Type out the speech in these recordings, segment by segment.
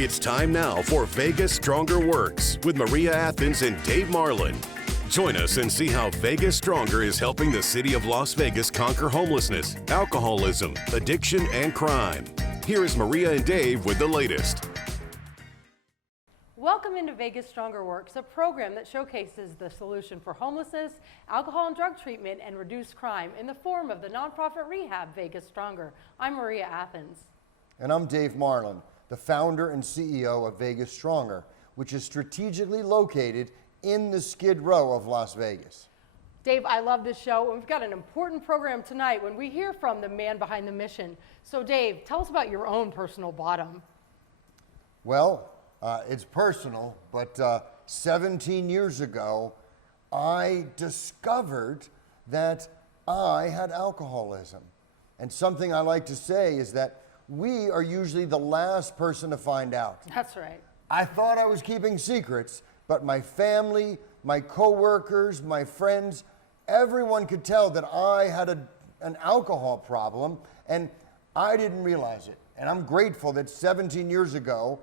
It's time now for Vegas Stronger Works with Maria Athens and Dave Marlin. Join us and see how Vegas Stronger is helping the city of Las Vegas conquer homelessness, alcoholism, addiction, and crime. Here is Maria and Dave with the latest. Welcome into Vegas Stronger Works, a program that showcases the solution for homelessness, alcohol and drug treatment, and reduced crime in the form of the nonprofit rehab Vegas Stronger. I'm Maria Athens. And I'm Dave Marlin, the founder and CEO of Vegas Stronger, which is strategically located in the Skid Row of Las Vegas. Dave, I love this show, and we've got an important program tonight when we hear from the man behind the mission. So Dave, tell us about your own personal bottom. Well, it's personal, but 17 years ago, I discovered that I had alcoholism. And something I like to say is that we are usually the last person to find out. That's right. I thought I was keeping secrets, but my family, my coworkers, my friends, everyone could tell that I had an alcohol problem, and I didn't realize it. And I'm grateful that 17 years ago,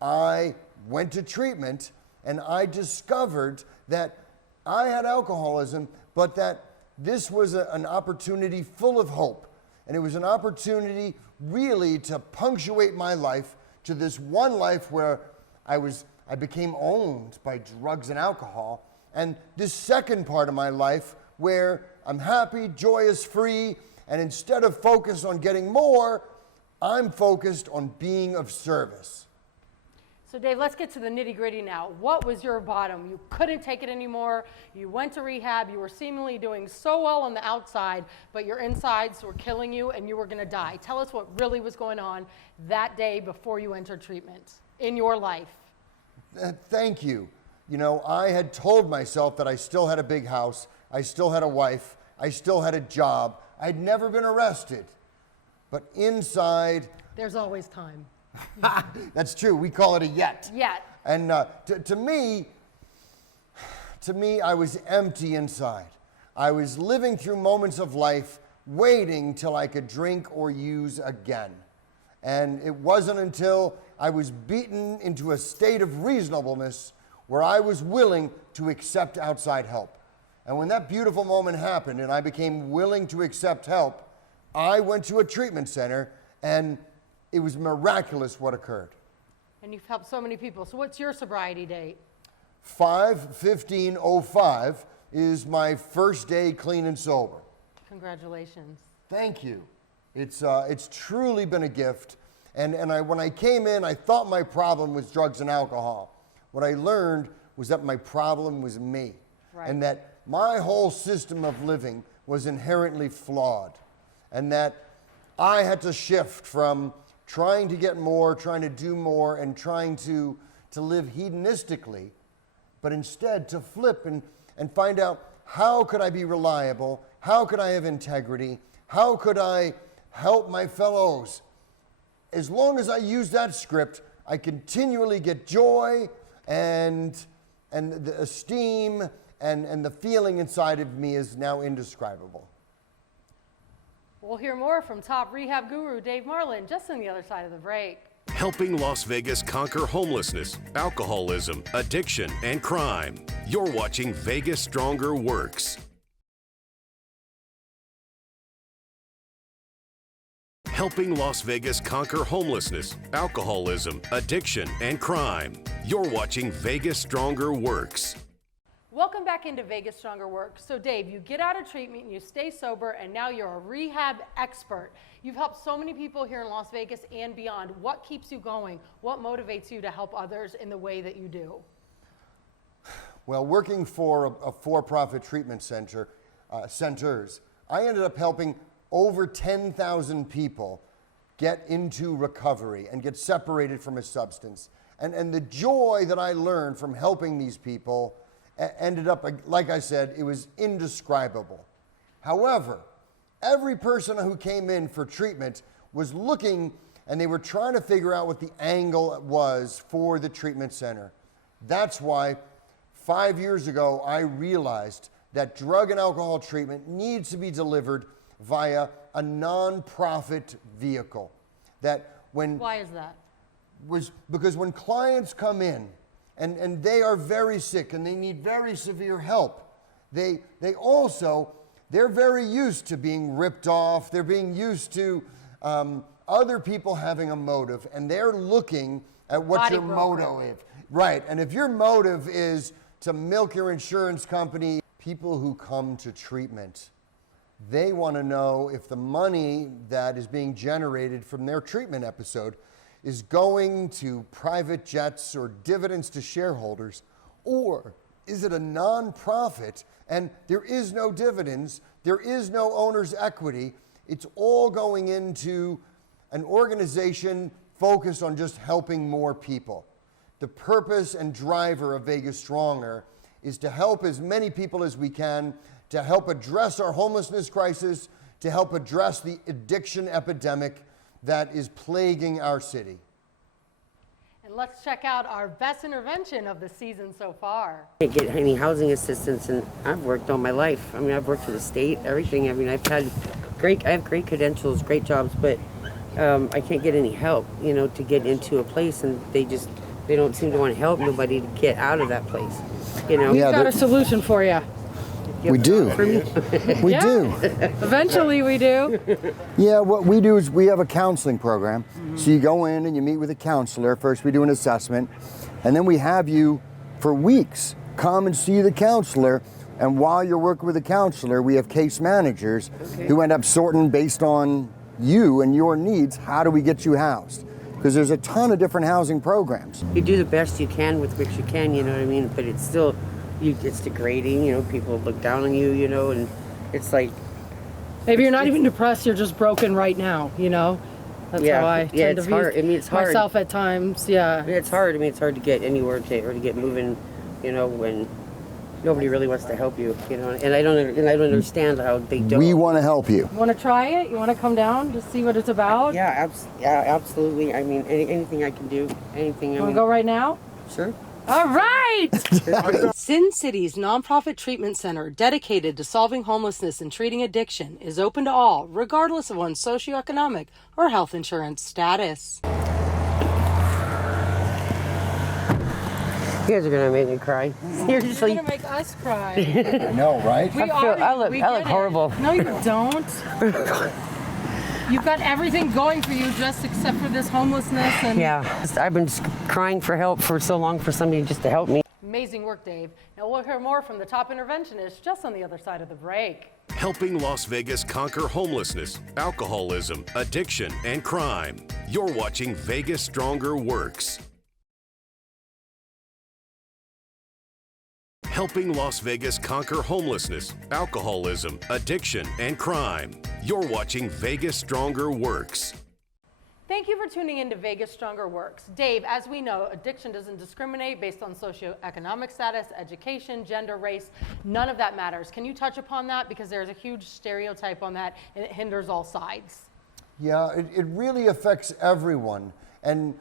I went to treatment and I discovered that I had alcoholism, but that this was an opportunity full of hope. And it was an opportunity really to punctuate my life to this one life where I became owned by drugs and alcohol. And this second part of my life where I'm happy, joyous, free, and instead of focus on getting more, I'm focused on being of service. So Dave, let's get to the nitty-gritty now. What was your bottom? You couldn't take it anymore. You went to rehab. You were seemingly doing so well on the outside, but your insides were killing you and you were going to die. Tell us what really was going on that day before you entered treatment in your life. Thank you. You know, I had told myself that I still had a big house. I still had a wife. I still had a job. I'd never been arrested. But inside... There's always time. That's true. We call it a yet. Yet. And to me, I was empty inside. I was living through moments of life, waiting till I could drink or use again. And it wasn't until I was beaten into a state of reasonableness where I was willing to accept outside help. And when that beautiful moment happened and I became willing to accept help, I went to a treatment center, and it was miraculous what occurred. And you've helped so many people. So what's your sobriety date? 5/15/05 is my first day clean and sober. Congratulations. Thank you. It's truly been a gift. And when I came in, I thought my problem was drugs and alcohol. What I learned was that my problem was me. Right. And that my whole system of living was inherently flawed. And that I had to shift from trying to get more, trying to do more, and trying to live hedonistically, but instead to flip and find out, how could I be reliable? How could I have integrity? How could I help my fellows? As long as I use that script, I continually get joy and the esteem and the feeling inside of me is now indescribable. We'll hear more from top rehab guru Dave Marlin just on the other side of the break. Helping Las Vegas conquer homelessness, alcoholism, addiction, and crime. You're watching Vegas Stronger Works. Helping Las Vegas conquer homelessness, alcoholism, addiction, and crime. You're watching Vegas Stronger Works. Welcome back into Vegas Stronger Works. So Dave, you get out of treatment and you stay sober, and now you're a rehab expert. You've helped so many people here in Las Vegas and beyond. What keeps you going? What motivates you to help others in the way that you do? Well, working for a for-profit treatment centers, I ended up helping over 10,000 people get into recovery and get separated from a substance. And the joy that I learned from helping these people ended up, like I said, it was indescribable. However, every person who came in for treatment was looking, and they were trying to figure out what the angle was for the treatment center. That's why 5 years ago, I realized that drug and alcohol treatment needs to be delivered via a nonprofit vehicle. Why is that? was because when clients come in and they are very sick and they need very severe help, they're very used to being ripped off. They're being used to other people having a motive, and they're looking at what Body your broker. motto is. Right, and if your motive is to milk your insurance company, people who come to treatment, they want to know if the money that is being generated from their treatment episode is going to private jets or dividends to shareholders, or is it a nonprofit and there is no dividends, there is no owner's equity, it's all going into an organization focused on just helping more people. The purpose and driver of Vegas Stronger is to help as many people as we can, to help address our homelessness crisis, to help address the addiction epidemic that is plaguing our city. And let's check out our best intervention of the season so far. I can't get any housing assistance, and I've worked all my life. I mean, I've worked for the state, everything. I mean, I have great credentials, great jobs, but I can't get any help, to get into a place, and they don't seem to want to help nobody to get out of that place, We've got a solution for you. We do. We Yeah. do. Eventually we do. Yeah, what we do is we have a counseling program. So you go in and you meet with a counselor. First we do an assessment, and then we have you for weeks come and see the counselor. And while you're working with the counselor, we have case managers who end up sorting based on you and your needs. How do we get you housed? Because there's a ton of different housing programs. You do the best you can with what you can, you know what I mean? But it's still, it's degrading, people look down on you, and it's like... Maybe you're not even depressed, you're just broken right now, That's how I tend to hard. I mean, it's hard. myself at times, yeah. It's hard. I mean, it's hard to get anywhere or to get moving, when nobody really wants to help you, And I don't understand how they don't. We want to help you. You want to try it? You want to come down to see what it's about? Yeah, absolutely. I mean, anything I can do, anything. You want to go right now? Sure. All right! Sin City's nonprofit treatment center, dedicated to solving homelessness and treating addiction, is open to all, regardless of one's socioeconomic or health insurance status. You guys are gonna make me cry. Seriously. You're gonna make us cry. I know, right? I look horrible. No, you don't. You've got everything going for you just except for this homelessness and... Yeah, I've been just crying for help for so long for somebody just to help me. Amazing work, Dave. Now we'll hear more from the top interventionist just on the other side of the break. Helping Las Vegas conquer homelessness, alcoholism, addiction, and crime. You're watching Vegas Stronger Works. Helping Las Vegas conquer homelessness, alcoholism, addiction, and crime. You're watching Vegas Stronger Works. Thank you for tuning in to Vegas Stronger Works. Dave, as we know, addiction doesn't discriminate based on socioeconomic status, education, gender, race. None of that matters. Can you touch upon that? Because there's a huge stereotype on that, and it hinders all sides. Yeah, it really affects everyone. And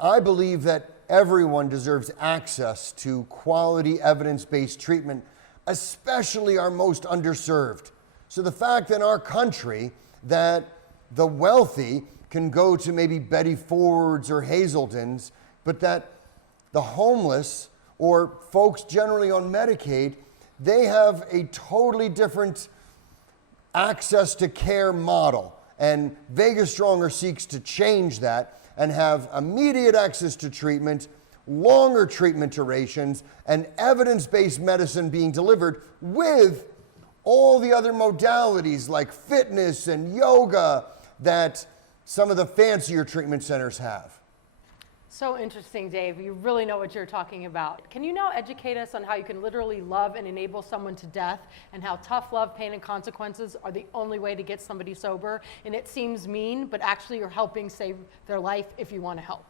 I believe that everyone deserves access to quality evidence-based treatment, especially our most underserved. So the fact in our country that the wealthy can go to maybe Betty Ford's or Hazelden's, but that the homeless or folks generally on Medicaid, they have a totally different access to care model. And Vegas Stronger seeks to change that and have immediate access to treatment, longer treatment durations, and evidence-based medicine being delivered with all the other modalities like fitness and yoga that some of the fancier treatment centers have. So interesting, Dave. You really know what you're talking about. Can you now educate us on how you can literally love and enable someone to death, and how tough love, pain, and consequences are the only way to get somebody sober? And it seems mean, but actually you're helping save their life if you want to help.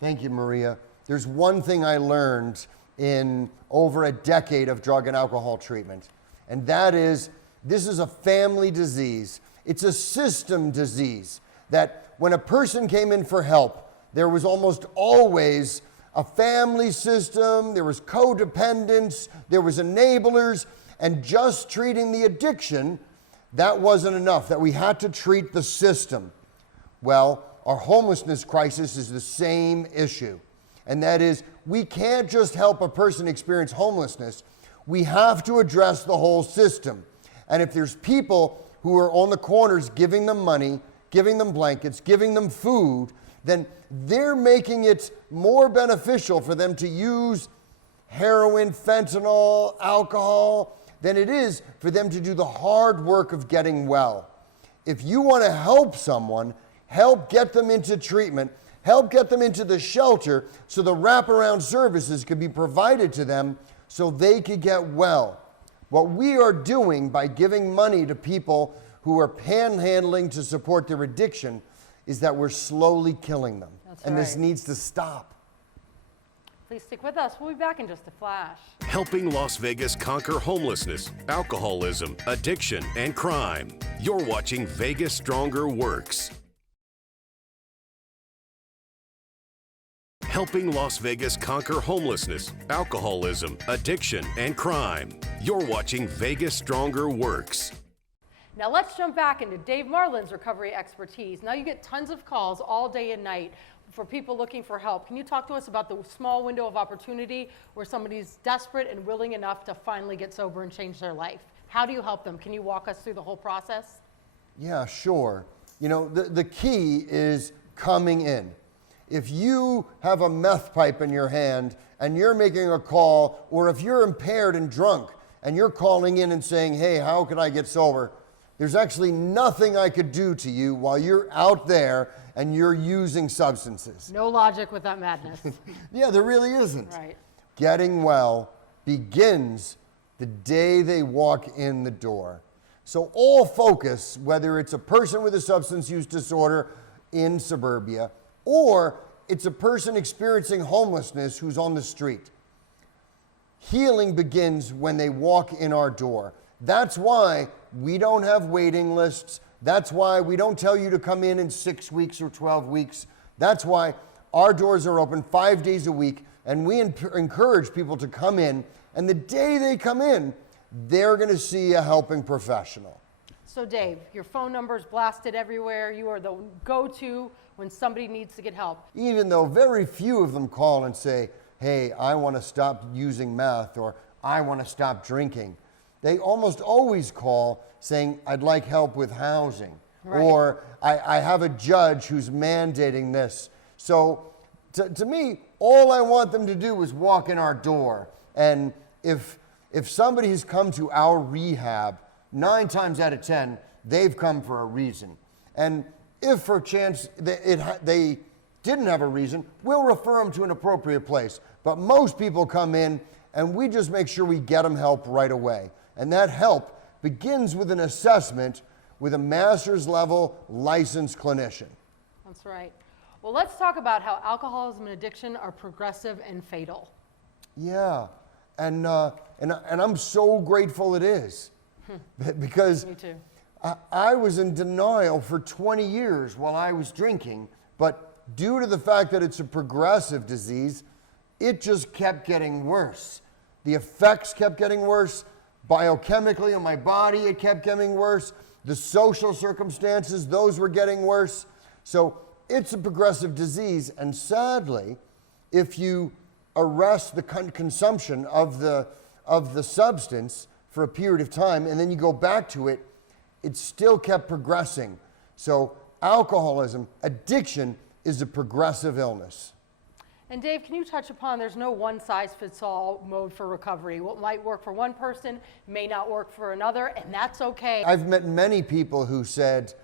Thank you, Maria. There's one thing I learned in over a decade of drug and alcohol treatment, and that is this is a family disease. It's a system disease that when a person came in for help, there was almost always a family system, there was codependence, there was enablers, and just treating the addiction, that wasn't enough, that we had to treat the system. Well, our homelessness crisis is the same issue. And that is, we can't just help a person experience homelessness. We have to address the whole system. And if there's people who are on the corners giving them money, giving them blankets, giving them food, then they're making it more beneficial for them to use heroin, fentanyl, alcohol, than it is for them to do the hard work of getting well. If you want to help someone, help get them into treatment, help get them into the shelter so the wraparound services could be provided to them so they could get well. What we are doing by giving money to people who are panhandling to support their addiction is that we're slowly killing them. And this needs to stop. Please stick with us. We'll be back in just a flash. Helping Las Vegas conquer homelessness, alcoholism, addiction, and crime. You're watching Vegas Stronger Works. Helping Las Vegas conquer homelessness, alcoholism, addiction, and crime. You're watching Vegas Stronger Works. Now let's jump back into Dave Marlin's recovery expertise. Now you get tons of calls all day and night for people looking for help. Can you talk to us about the small window of opportunity where somebody's desperate and willing enough to finally get sober and change their life? How do you help them? Can you walk us through the whole process? Yeah, sure. You know, the key is coming in. If you have a meth pipe in your hand and you're making a call, or if you're impaired and drunk and you're calling in and saying, hey, how can I get sober? There's actually nothing I could do to you while you're out there and you're using substances. No logic with that madness. Yeah, there really isn't. Right. Getting well begins the day they walk in the door. So all focus, whether it's a person with a substance use disorder in suburbia, or it's a person experiencing homelessness who's on the street, healing begins when they walk in our door. That's why we don't have waiting lists. That's why we don't tell you to come in 6 weeks or 12 weeks. That's why our doors are open 5 days a week, and we encourage people to come in, and the day they come in, they're going to see a helping professional. So Dave, your phone number's blasted everywhere. You are the go-to when somebody needs to get help. Even though very few of them call and say, hey, I want to stop using meth, or I want to stop drinking. They almost always call saying, I'd like help with housing, right, or I have a judge who's mandating this. So to me, all I want them to do is walk in our door. And if somebody has come to our rehab, 9 times out of 10, they've come for a reason. And if for chance they didn't have a reason, we'll refer them to an appropriate place. But most people come in and we just make sure we get them help right away. And that help begins with an assessment with a master's level licensed clinician. That's right. Well, let's talk about how alcoholism and addiction are progressive and fatal. Yeah, and I'm so grateful it is. Because Me too. I was in denial for 20 years while I was drinking, but due to the fact that it's a progressive disease, it just kept getting worse. The effects kept getting worse. Biochemically in my body, it kept getting worse. The social circumstances, those were getting worse. So it's a progressive disease, and sadly, if you arrest the consumption of the substance for a period of time and then you go back to it, it still kept progressing. So alcoholism, addiction, is a progressive illness. And Dave, can you touch upon there's no one-size-fits-all mode for recovery? What might work for one person may not work for another, and that's okay. I've met many people who said,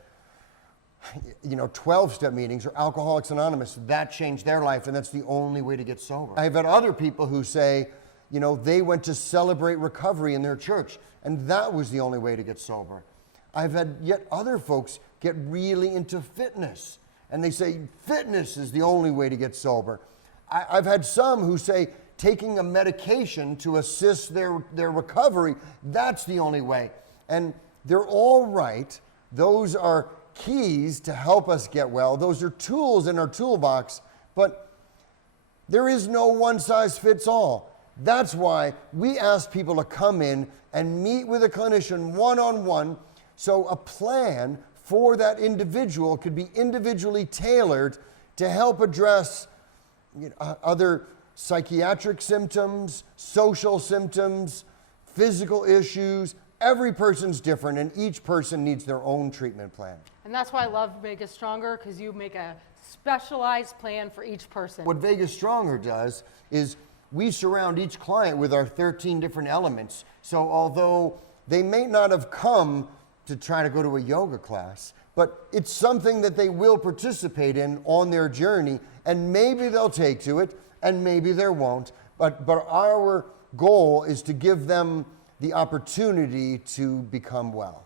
12-step meetings or Alcoholics Anonymous, that changed their life, and that's the only way to get sober. I've had other people who say, they went to Celebrate Recovery in their church, and that was the only way to get sober. I've had yet other folks get really into fitness, and they say fitness is the only way to get sober. I've had some who say taking a medication to assist their recovery, that's the only way. And they're all right. Those are keys to help us get well. Those are tools in our toolbox, but there is no one-size-fits-all. That's why we ask people to come in and meet with a clinician one-on-one, so a plan for that individual could be individually tailored to help address other psychiatric symptoms, social symptoms, physical issues. Every person's different, and each person needs their own treatment plan. And that's why I love Vegas Stronger, because you make a specialized plan for each person. What Vegas Stronger does is we surround each client with our 13 different elements. So although they may not have come to try to go to a yoga class, but it's something that they will participate in on their journey, and maybe they'll take to it, and maybe they won't. But our goal is to give them the opportunity to become well.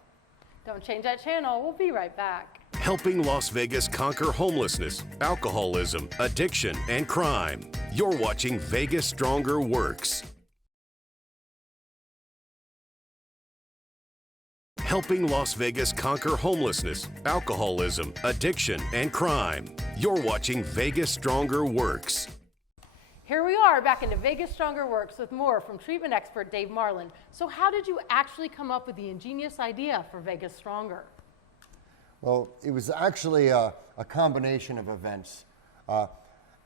Don't change that channel. We'll be right back. Helping Las Vegas conquer homelessness, alcoholism, addiction, and crime. You're watching Vegas Stronger Works. Helping Las Vegas conquer homelessness, alcoholism, addiction, and crime. You're watching Vegas Stronger Works. Here we are back into Vegas Stronger Works with more from treatment expert Dave Marlin. So how did you actually come up with the ingenious idea for Vegas Stronger? Well, it was actually a combination of events.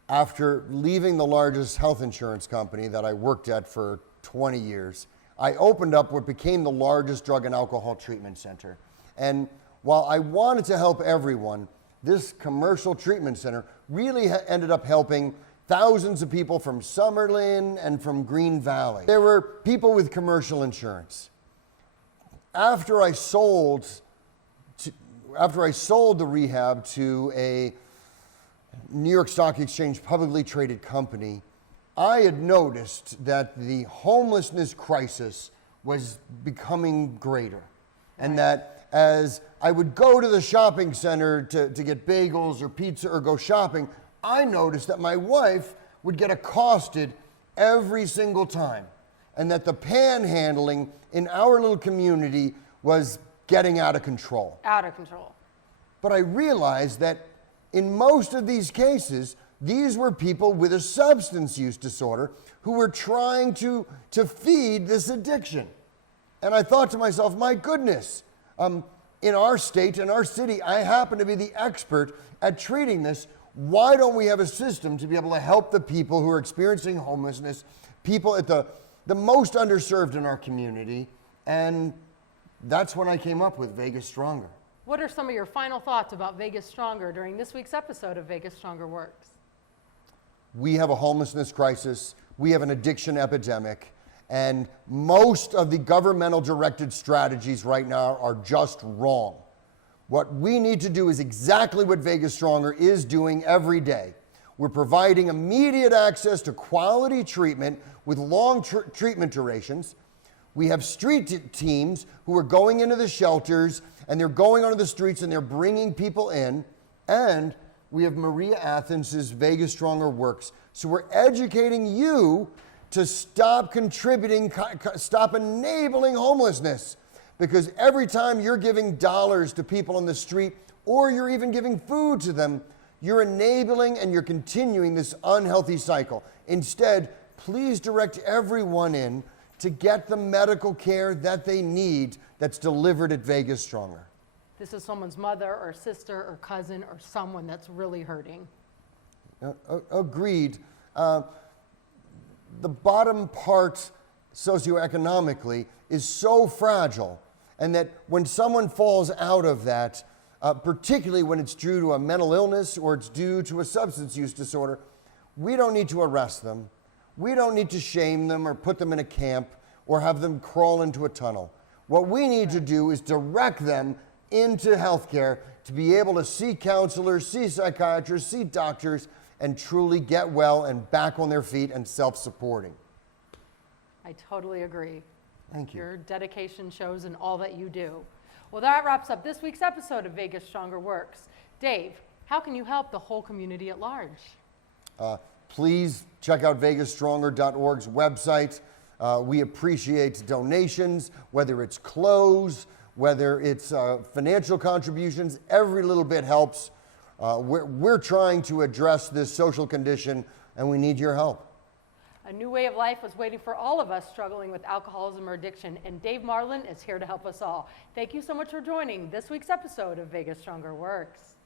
After leaving the largest health insurance company that I worked at for 20 years, I opened up what became the largest drug and alcohol treatment center. And while I wanted to help everyone, this commercial treatment center really ended up helping thousands of people from Summerlin and from Green Valley. There were people with commercial insurance. After I sold the rehab to a New York Stock Exchange publicly traded company, I had noticed that the homelessness crisis was becoming greater. And that as I would go to the shopping center to get bagels or pizza or go shopping, I noticed that my wife would get accosted every single time, and that the panhandling in our little community was getting out of control. Out of control. But I realized that in most of these cases, these were people with a substance use disorder who were trying to feed this addiction. And I thought to myself, my goodness, in our state, in our city, I happen to be the expert at treating this. Why don't we have a system to be able to help the people who are experiencing homelessness, people at the most underserved in our community? And that's when I came up with Vegas Stronger. What are some of your final thoughts about Vegas Stronger during this week's episode of Vegas Stronger Works? We have a homelessness crisis. We have an addiction epidemic. And most of the governmental directed strategies right now are just wrong. What we need to do is exactly what Vegas Stronger is doing every day. We're providing immediate access to quality treatment with long treatment durations. We have street teams who are going into the shelters, and they're going onto the streets and they're bringing people in. And we have Maria Athens' Vegas Stronger Works. So we're educating you to stop contributing, stop enabling homelessness. Because every time you're giving dollars to people on the street, or you're even giving food to them, you're enabling and you're continuing this unhealthy cycle. Instead, please direct everyone in to get the medical care that they need that's delivered at Vegas Stronger. This is someone's mother or sister or cousin or someone that's really hurting. Agreed. The bottom part socioeconomically is so fragile, and that when someone falls out of that, particularly when it's due to a mental illness or it's due to a substance use disorder, we don't need to arrest them. We don't need to shame them or put them in a camp or have them crawl into a tunnel. What we need to do is direct them into healthcare to be able to see counselors, see psychiatrists, see doctors, and truly get well and back on their feet and self-supporting. I totally agree. Thank you. Your dedication shows in all that you do. Well, that wraps up this week's episode of Vegas Stronger Works. Dave, how can you help the whole community at large? Please check out vegasstronger.org's website. We appreciate donations, whether it's clothes, whether it's financial contributions. Every little bit helps. We're trying to address this social condition, and we need your help. A new way of life was waiting for all of us struggling with alcoholism or addiction, and Dave Marlin is here to help us all. Thank you so much for joining this week's episode of Vegas Stronger Works.